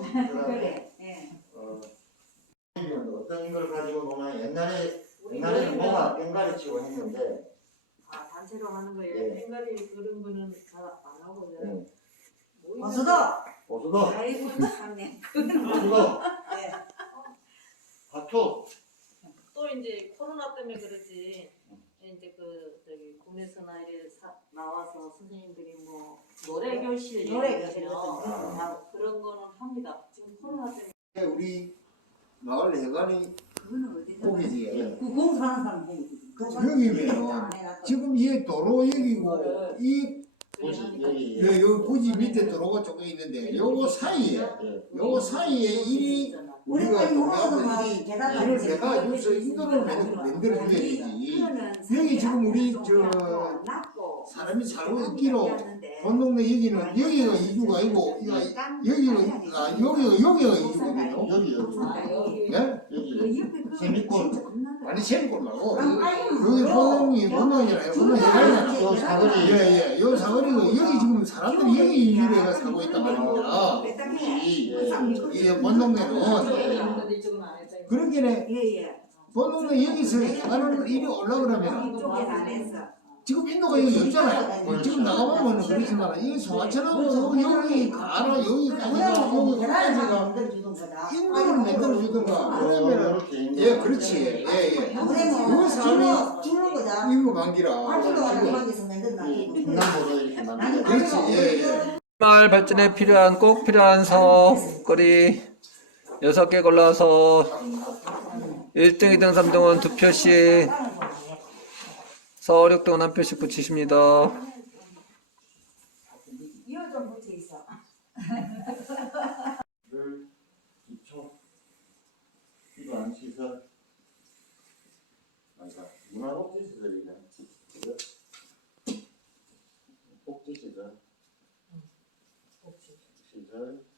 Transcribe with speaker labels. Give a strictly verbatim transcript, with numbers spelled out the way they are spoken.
Speaker 1: 그래. 예.
Speaker 2: 어, 어떤 걸 가지고 노나 옛날에 옛날에는 뭐가 뺑가리 치고 했는데
Speaker 3: 아 단체로 하는 거예요.
Speaker 2: 예.
Speaker 3: 뺑가리 그런 거는 잘 안 하고요.
Speaker 2: 예.
Speaker 1: 어서도.
Speaker 2: 보수도
Speaker 1: 아이고 참네.
Speaker 2: 보수도
Speaker 1: 예.
Speaker 2: 화투
Speaker 3: 또 이제 코로나 때문에 그렇지. 이제 그 저기 군에서나 이래 사, 나와서 선생님들이 뭐 노래 교실
Speaker 1: 노래
Speaker 3: 얘기하면
Speaker 1: 교실 같은 거.
Speaker 3: 다 그런 거는 합니다. 지금 코로나 때문에
Speaker 2: 우리 마을 해관이
Speaker 1: 그거는 어디서?
Speaker 2: 거기지. 예.
Speaker 1: 그 공사하는 사람 해.
Speaker 2: 여기면 지금 이 도로 여기고 이
Speaker 3: 그래
Speaker 2: 고지
Speaker 3: 하니까
Speaker 2: 여기
Speaker 4: 여, 여 고지 밑에 도로가 조금 있는데 요거 사이에
Speaker 2: 예.
Speaker 4: 요거 사이에 일이 우리가 동네하고 일이 길을 내가 여기서 인도를 만들어 줘야 되지. 여기 지금 우리 저 사람이 살고 있기로 본 동네 여기는 여기가 이주가 아니고 여기가 여기가 아 여기가 여기가 이주거든요.
Speaker 2: 여기 여기
Speaker 3: 아, 여기
Speaker 4: 예?
Speaker 2: 여기 세미골
Speaker 4: 아니 세미골 말고
Speaker 1: 아이고,
Speaker 4: 여기 본동이 본동이잖아요. 본동 해가지고
Speaker 2: 요 사거리
Speaker 4: 예예 요 사거리고 여기 지금 사람들이 여기 이주로 해가 살고 있단 말입니다.
Speaker 2: 이
Speaker 4: 이 본동네는
Speaker 3: 있는데 이쪽은 안 했다.
Speaker 4: 그러기에
Speaker 1: 예예.
Speaker 4: 본동네 여기서 해가는 일이 올라 그러면
Speaker 1: 이쪽에 안 했어.
Speaker 4: 지금 인도가 여기 없잖아요. 지금 나가보면 그렇지만 이 소화천하고 여기 가라 여기까지가 여기 까지가 인도를 만들어 주던가 그러면은 예 그렇지 예예 그 사람이
Speaker 1: 주는 거다.
Speaker 4: 이거 만기라
Speaker 1: 팔십도 가는
Speaker 4: 지금
Speaker 1: 방에서 만든다.
Speaker 2: 중남보로 이렇게 만들어
Speaker 4: 그렇지 예예
Speaker 5: 마을 발전에 필요한 꼭 필요한 사업거리 여섯 개 골라서 일 등, 이 등, 삼 등은 두 표씩 사, 오, 육 등은 한 표씩 붙이십니다.
Speaker 1: 이거 좀 붙여 있어.
Speaker 2: 늘 기초 기반 시설 아니다 문화복지시설이네 복지시설
Speaker 3: 복지.
Speaker 2: 시설